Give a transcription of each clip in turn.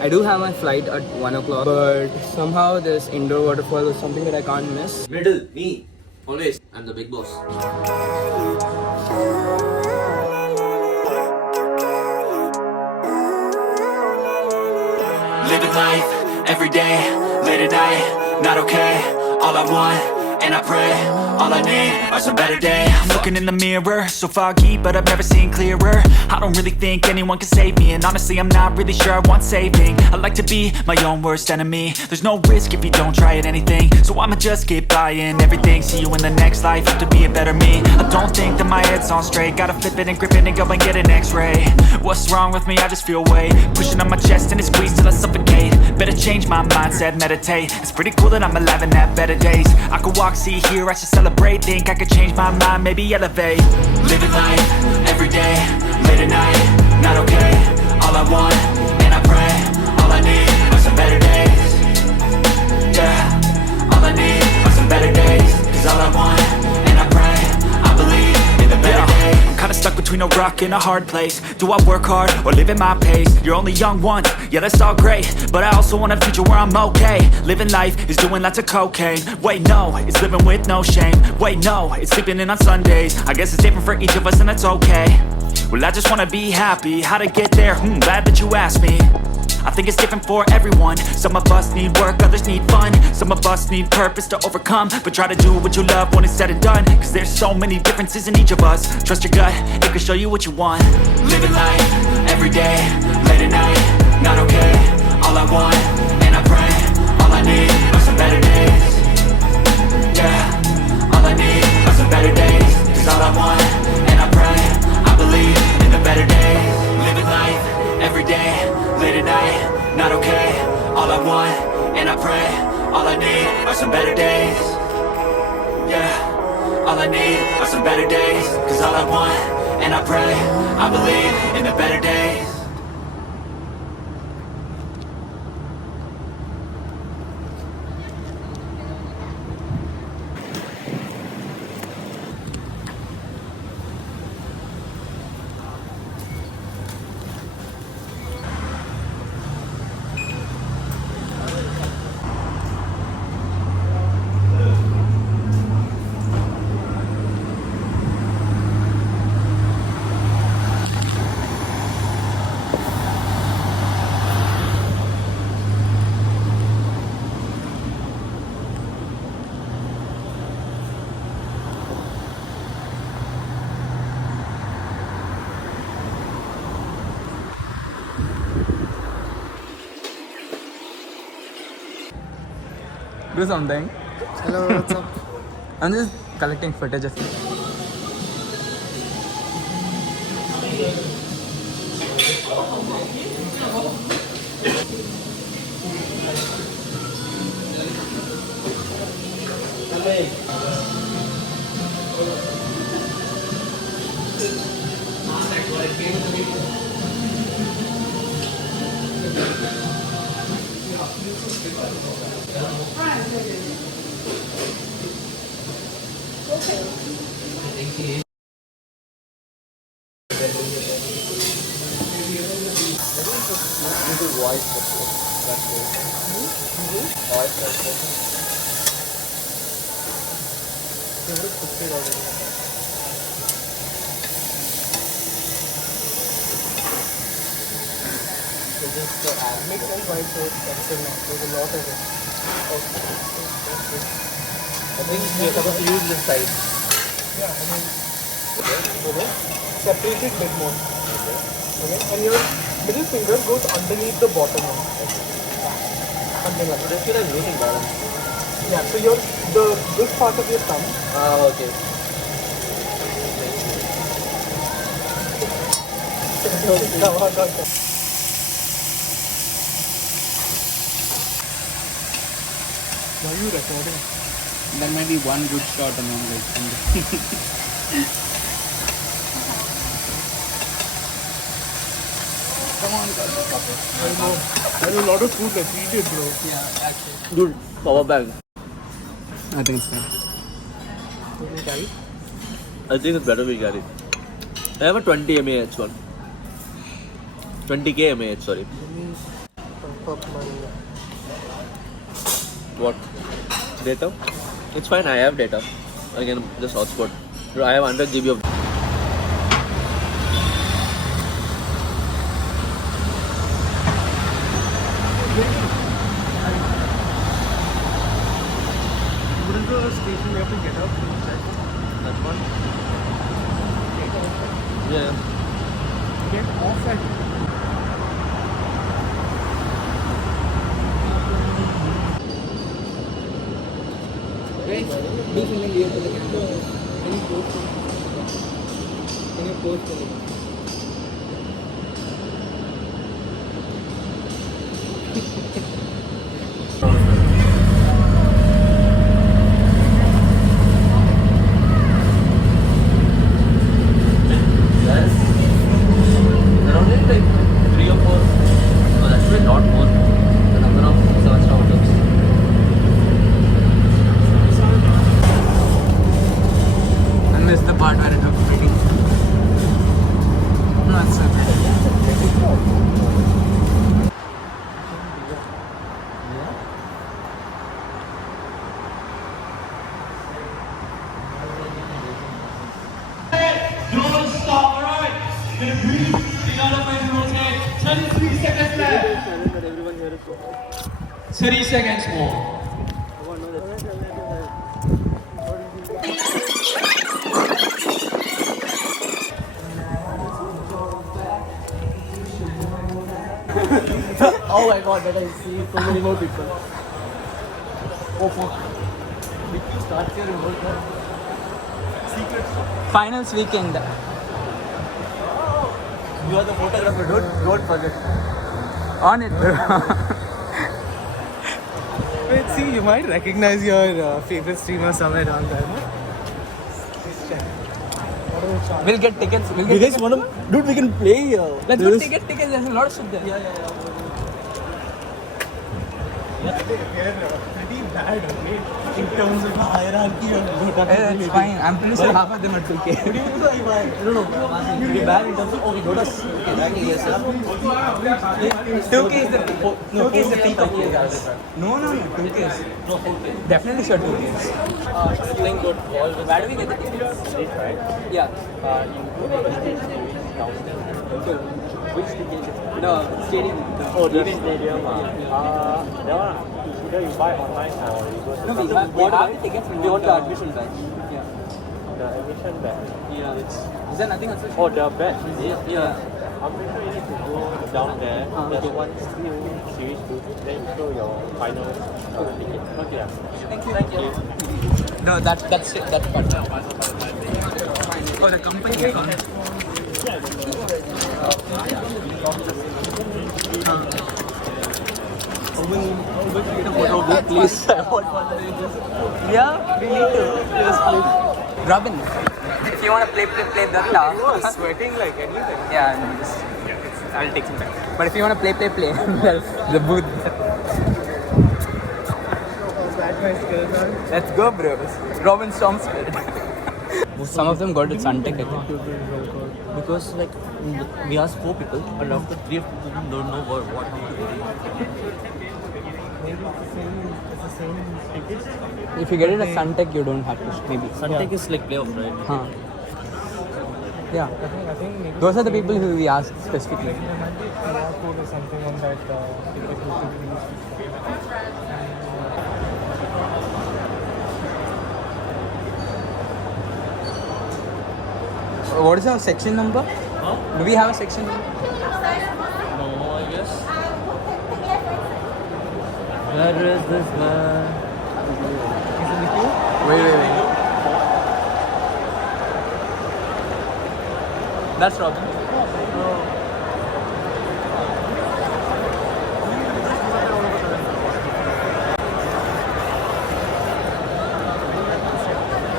I do have my flight at 1 o'clock, but somehow this indoor waterfall is something that I can't miss. Middle, me. Always. I'm the big boss. Living life, every day, late at night, not okay. All I want, and I pray, all I need are some better days. I'm looking in the mirror, so foggy, but I've never seen clearer. I don't really think anyone can save me, and honestly I'm not really sure I want saving. I like to be my own worst enemy. There's no risk if you don't try at anything, so I'ma just keep buying everything. See you in the next life, have to be a better me. I don't think that my head's on straight, gotta flip it and grip it and go and get an x-ray. What's wrong with me? I just feel weight pushing on my chest and it squeezes till I suffocate. Better change my mindset, meditate. It's pretty cool that I'm alive and have better days. I could walk, see, hear, I should celebrate. Think I could change my mind, maybe elevate. Living life, every day, late at night, not okay. All I want, and I pray, all I need are some better days. Yeah, all I need are some better days. Cause all I want, and I pray, I believe in the better days. I'm kinda stuck between a rock and a hard place. Do I work hard or live at my pace? You're only young once, yeah that's all great, but I also want a future where I'm okay. Living life is doing lots of cocaine. Wait no, it's living with no shame. Wait no, it's sleeping in on Sundays. I guess it's different for each of us and that's okay. Well I just wanna be happy, how to get there? Glad that you asked me. I think it's different for everyone. Some of us need work, others need fun. Some of us need purpose to overcome. But try to do what you love when it's said and done. Cause there's so many differences in each of us. Trust your gut, it can show you what you want. Living life, every day, late at night, not okay. All I want, and I pray, all I need are some better days. Yeah, all I need are some better days. Cause all I want, and I pray, I believe in the better days. Living life, every day, late at night, not okay. All I want, and I pray, all I need are some better days. Yeah, all I need are some better days. Cause all I want, and I pray, I believe in the better days. Do something. Hello, what's up? I'm just collecting footage of it. Makes sense why it's so expensive now. There's a lot of it. I think we're supposed to use this side. Yeah, I mean, separate it a bit more. Okay, and your middle finger goes underneath the bottom one. Something like that. I feel like losing balance. Yeah, so this part of your thumb. Okay. Are you recording? There might be one good shot among it. Come on, I know. There's a lot of food that's eat it, bro. yeah, actually. Dude, power bank. I think it's fine. Can you carry? I think it's better we carry. I have a 20 mAh one. 20k mAh, sorry. up my... What? Data? It's fine, I have data. I can just hotspot. I have 100 GB of... Wouldn't go to the station, we have to get up. That's one. Yeah. Get off at... Guys, do something weird to the camera. Can you post it? Can you post it? Yes. Around it like 3 or 4. No, that's a lot more. The number of search routers. I missed the part where it was pretty. No, it's okay. Don't stop, alright? You're gonna breathe, you gotta find the rotate. 33 seconds left. 30 seconds more. Oh my god, that I see so many more people. Oh fuck. Did you start your remote? Finals weekend. You are the photographer, don't forget. On it, bro. Wait, see, you might recognize your favorite streamer somewhere down there, no? We'll get tickets. We'll You get guys tickets. wanna... Dude, we can play... Let's go tickets. There's a lot of shit there. They're pretty bad, okay? In terms of the hierarchy of DoTA. It's fine. I'm pretty sure half of them are 2K. No, you're bad in terms of... Okay, DoTA. Okay, that is... 2K is the peak. 2K is the peak of players. No, 2K is. Definitely sure 2K is. Playing good ball. Where do we get the tickets? Yeah. Which ticket? No, stadium. Oh, the stadium. That one, either you buy online or you go to... No, we have the tickets. We want the admission badge. Yeah. The admission badge. Yeah. Is there nothing else? Oh, the badge, is it? Yeah. I'm pretty sure you need to go down there. There's okay. one skill series booth. Then you show your final ticket. Okay. Thank you. No, that's it. That's part. Oh, the company account. Please. Yeah, we need to. Yes, please. Robin, if you want to play DoTA. Sweating like anything. Yeah, I'll take some time. But if you want to play, the booth. Let's go, bro. Robin Storm Spirit. Some of them got it Suntec, I think. Because like we asked 4 people, and after 3 of them don't know what to do. Maybe it's the same tickets. If you get it at Suntec, you don't have to. Maybe. Suntec is like playoff, right? Huh. Yeah. I think maybe Those are the people who we asked specifically. there might be a QR code or something on that ticket you could use. What is our section number? Huh? Do we have a section number? No, I guess. Where is this man? Wait. That's Robin. I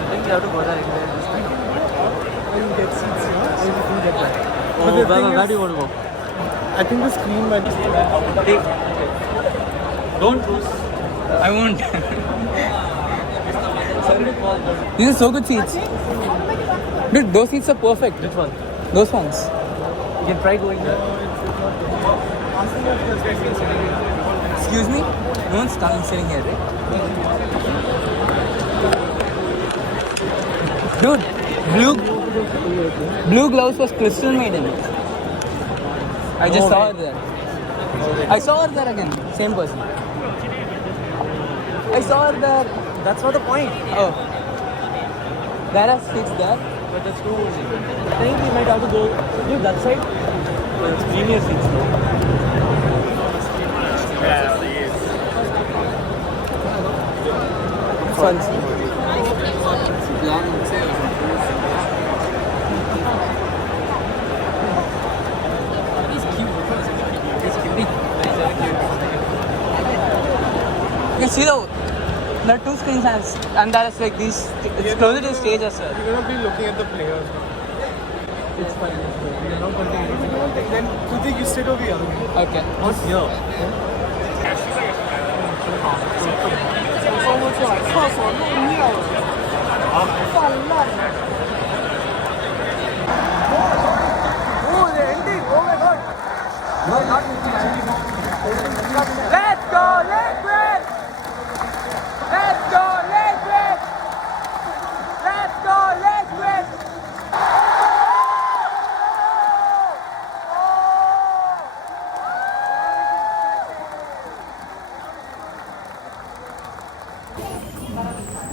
think you have to go there anyway. You get seats here, or you can get that. Oh, But the thing where is- do you want to go? I think the screen might... Don't choose. I won't. These are so good seats. Dude, those seats are perfect. Which one? Those ones. You can try going there. Excuse me? No one's coming sitting here, right? Dude, blue gloves was Crystal Maiden. I just saw her there. I saw her there again. Same person. I saw her there. That's not the point. Oh. There are seats there. But that's too. I think we might have to go. Leave that side. It's premier seats though. Sorry. You can see there are two screens and there is like these. It's closer to the stage as well. You're gonna be looking at the players. It's fine. You're not continuing. Then Kutik, you sit over here. Okay. Not here. Oh, they're ending. Oh my god. Let's go, Liquid! Let's go, Liquid! Let's go, Liquid!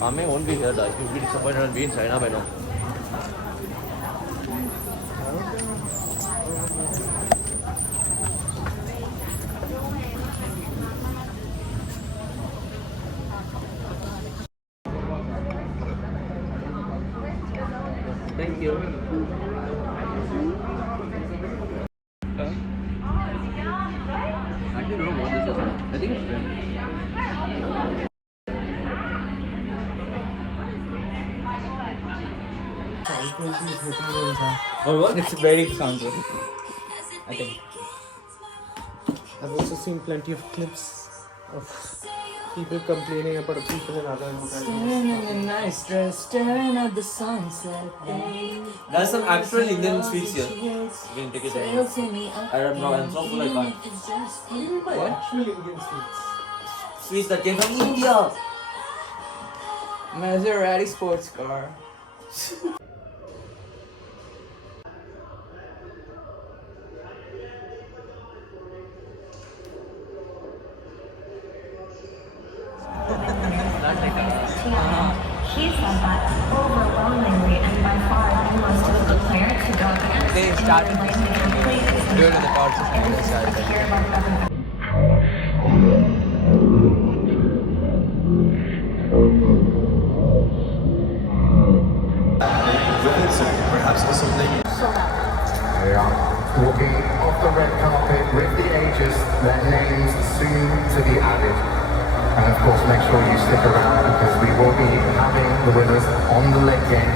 Ame won't be here. He'll be disappointed and be in China by now. Thank you. Actually, I don't know what this is. I think it's red. Oh, what? It's very soundproof. I think. I've also seen plenty of clips of people complaining about people in other hotels. Standing in a nice dress, staring at the sunset. There's some actual Indian sweets here. You can take it down. I don't know, I'm so full I can't. What do you mean by actual Indian sweets? Sweets that came from India. Maserati sports car. He said that overwhelmingly and by far the most of the players who got there. They started due to the torches and they started. Perhaps also they are walking off the red carpet with the ages, their names soon to be added. And of course, make sure you stick around because we will be having the winners on the leg game.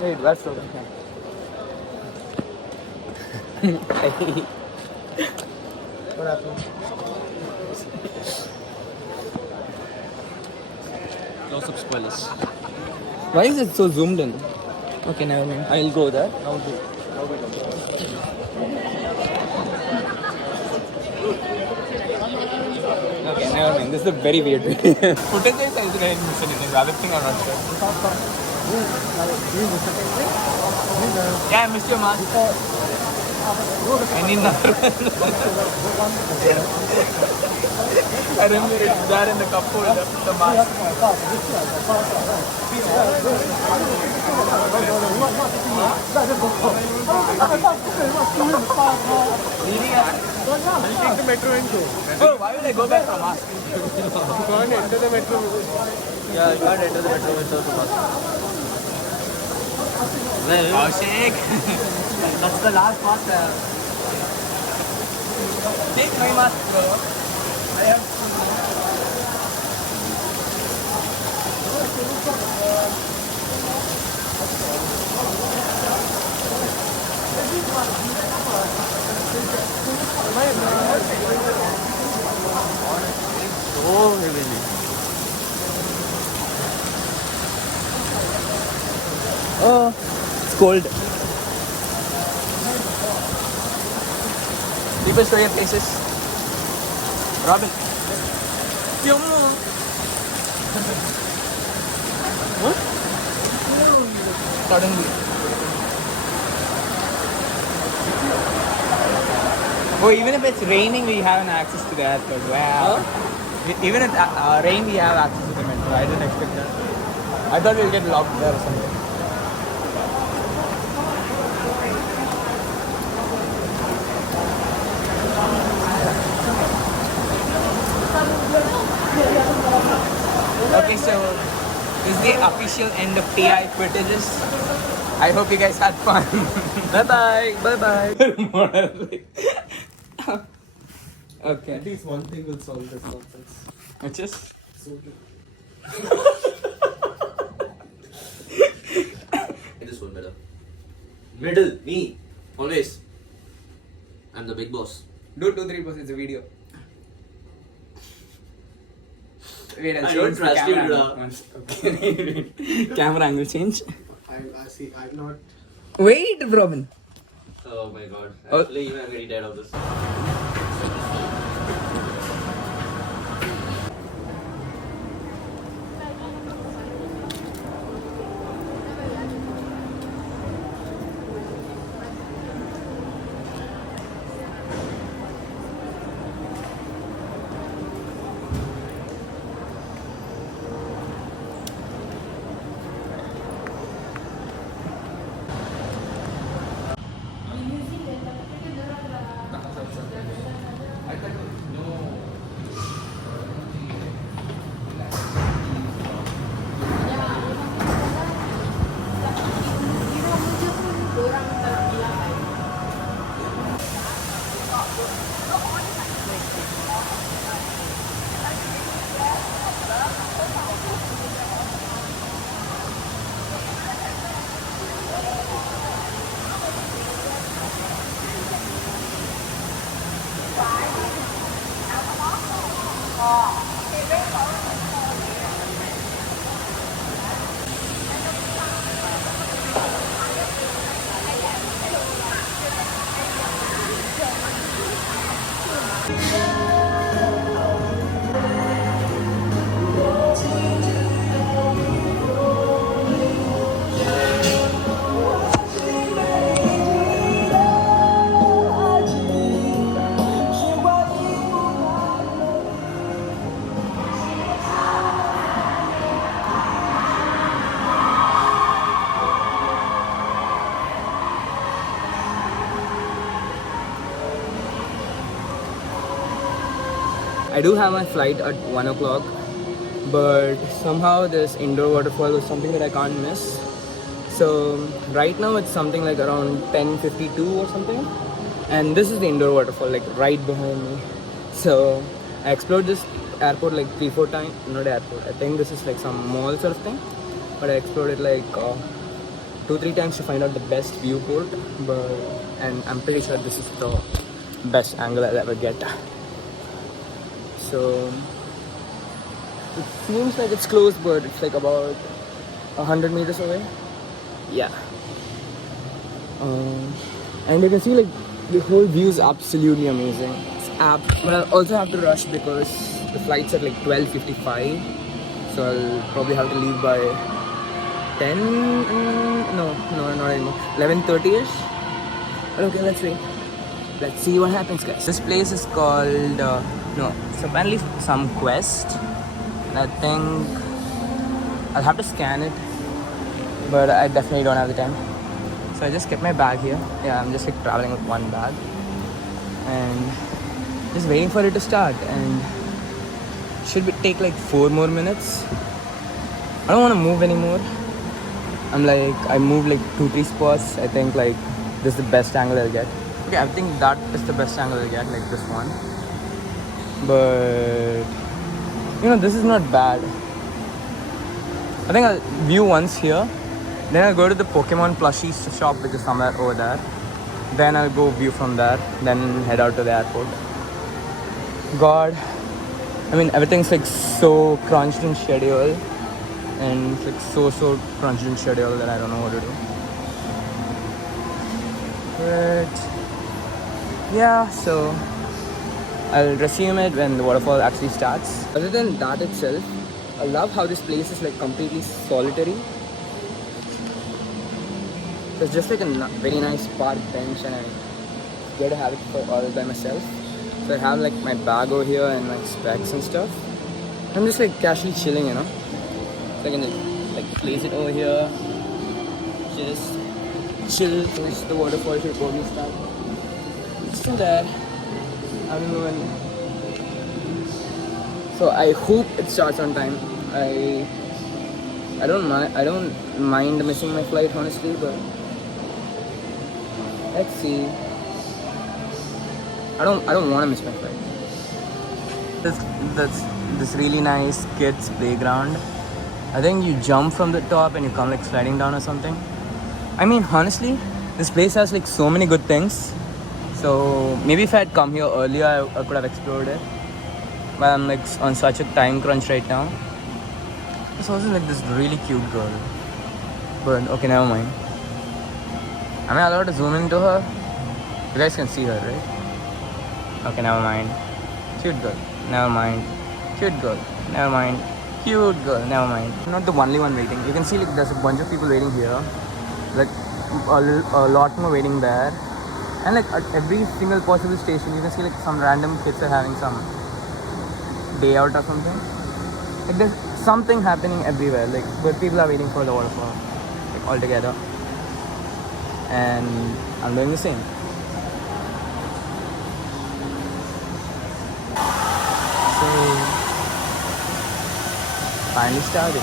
Wait, that's okay. What happened? Close-up spoilers. Why is it so zoomed in? Okay, never mind. I'll go there. Now do. Now we don't. Okay, never mind. This is a very weird video. Footage is I didn't miss anything. The other thing I'm not sure. Yeah, I missed your mask. I need another one. I remember it's there in the cup holder, the mask. I'll take the metro and go. Oh, why will I go back from mask? You can't enter the metro. Yeah, you can't enter the metro without the mask. Well, That's the last mask I have. Take my mask, bro. I have. so heavily. Oh, it's cold. People show your places. Robin. What? Suddenly. Oh, even if it's raining, we have an access to the airport. Wow. Even if rain, we have access to the metro. I didn't expect that. I thought we'll get locked there or something. Okay, so this is the official end of TI footages. I hope you guys had fun. Bye-bye. Bye-bye. Okay. At least one thing will solve this nonsense. Which is? This one better. Middle, me. Always. I'm the big boss. Do 2-3 it's a video. Wait, I'll I don't change the trust camera you, angle bro. once. Okay. Camera angle change. I see. I'm not. Wait, Robin. Oh my god. Oh. Actually, even I'm very tired of this. I do have my flight at 1 o'clock, but somehow this indoor waterfall was something that I can't miss. So right now it's something like around 10:52 or something, and this is the indoor waterfall like right behind me. So I explored this airport like 3-4 times. Not airport, I think this is like some mall sort of thing, but I explored it like 2-3 times to find out the best viewport. And I'm pretty sure this is the best angle I'll ever get. So it seems like it's close, but it's like about 100 meters away. Yeah. And you can see like the whole view is absolutely amazing. But I'll also have to rush because the flight's at like 12:55. So I'll probably have to leave by 10. No, not anymore. 11:30ish. But okay, let's wait. Let's see what happens, guys. This place is called it's apparently some quest. I think I'll have to scan it, but I definitely don't have the time. So I just kept my bag here. Yeah, I'm just like traveling with one bag and just waiting for it to start. And should take like 4 more minutes. I don't want to move anymore. I moved like 2-3 spots. I think like this is the best angle I'll get. Okay, I think that is the best angle I'll get, like this one. But this is not bad. I think I'll view once here, then I'll go to the Pokemon plushies shop, which is somewhere over there. Then I'll go view from there, then head out to the airport. God, everything's like so crunched in schedule, and it's like so crunched in schedule that I don't know what to do. But yeah, so I'll resume it when the waterfall actually starts. Other than that itself, I love how this place is like completely solitary. So it's just like a very nice park bench, and I get to have it for all by myself. So I have like my bag over here and my specs and stuff. I'm just like casually chilling, you know. So I can like place it over here, just chill, finish the waterfall to probably start. So that I'm going. So I hope it starts on time. I don't mind missing my flight honestly, but let's see. I don't want to miss my flight. That's this really nice kids playground. I think you jump from the top and you come like sliding down or something. I mean, honestly, this place has like so many good things. So maybe if I had come here earlier, I could have explored it. But I'm like on such a time crunch right now. There's also like this really cute girl. But okay, never mind. Am I allowed to zoom into her? You guys can see her, right? Okay, never mind. Cute girl. Never mind. Cute girl. Never mind. Cute girl. Never mind. I'm not the only one waiting. You can see like there's a bunch of people waiting here. Like a lot more waiting there. And like at every single possible station, you can see like some random kids are having some day out or something. Like there's something happening everywhere. Like where people are waiting for the waterfall, like all together. And I'm doing the same. So finally started.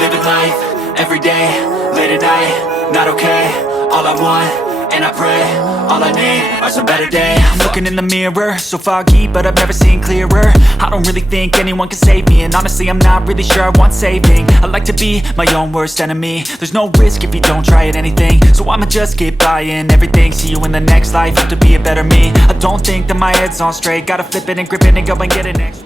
Living life, every day, late at night, not okay. All I want, and I pray, all I need are some better days. I'm looking in the mirror, so foggy, but I've never seen clearer. I don't really think anyone can save me, and honestly I'm not really sure I want saving. I like to be my own worst enemy. There's no risk if you don't try at anything, so I'ma just keep buying everything. See you in the next life, have to be a better me. I don't think that my head's on straight, gotta flip it and grip it and go and get it next.